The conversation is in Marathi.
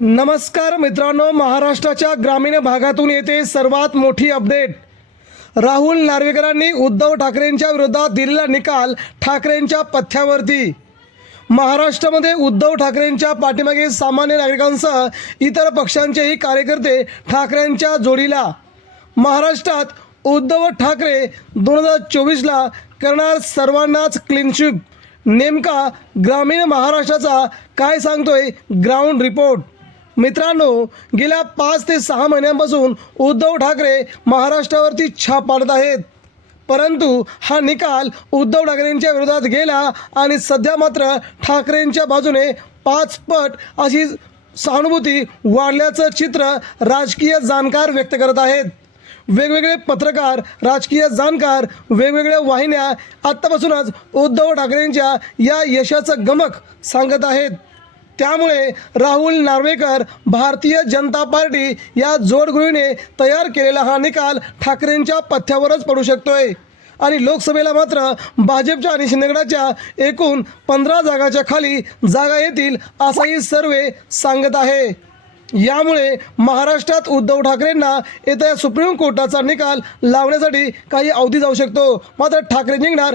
नमस्कार मित्रांनो महाराष्ट्राच्या ग्रामीण भागातून येते सर्वात मोठी अपडेट. राहुल नार्वेकरांनी उद्धव ठाकरेंच्या विरोधात दिलेला निकाल ठाकरेंच्या पथ्यावरती. महाराष्ट्रामध्ये उद्धव ठाकरेंच्या पाठीमागे सामान्य नागरिकांसह इतर पक्षांचेही कार्यकर्ते ठाकरेंच्या जोडीला. महाराष्ट्रात उद्धव ठाकरे दोन हजार चोवीसला करणार सर्वांनाच क्लीनशिप नेमका ग्रामीण महाराष्ट्राचा काय सांगतोय ग्राउंड रिपोर्ट मित्रांनो गेल्या पाच ते सहा महिन्यांपासून उद्धव ठाकरे महाराष्ट्रावरती छाप पाडत आहेत. परंतु हा निकाल उद्धव ठाकरेंच्या विरोधात गेला आणि सध्या मात्र ठाकरेंच्या बाजूने पाच पट अशी सहानुभूती वाढल्याचं चित्र राजकीय जाणकार व्यक्त करत आहेत. वेगवेगळे पत्रकार राजकीय जाणकार वेगवेगळ्या वाहिन्या आत्तापासूनच उद्धव ठाकरेंच्या या यशाचं गमक सांगत आहेत. त्यामुळे राहुल नार्वेकर भारतीय जनता पार्टी या जोडगृहीने तयार केलेला हा निकाल ठाकरेंच्या पथ्यावरच पडू शकतोय. आणि लोकसभेला मात्र भाजपच्या आणि शिंदेगडाच्या एकूण पंधरा जागाच्या खाली जागा येतील असाही सर्वे सांगत आहे. यामुळे महाराष्ट्रात उद्धव ठाकरेंना येत्या सुप्रीम कोर्टाचा निकाल लावण्यासाठी काही अवधी जाऊ शकतो. मात्र ठाकरे जिंकणार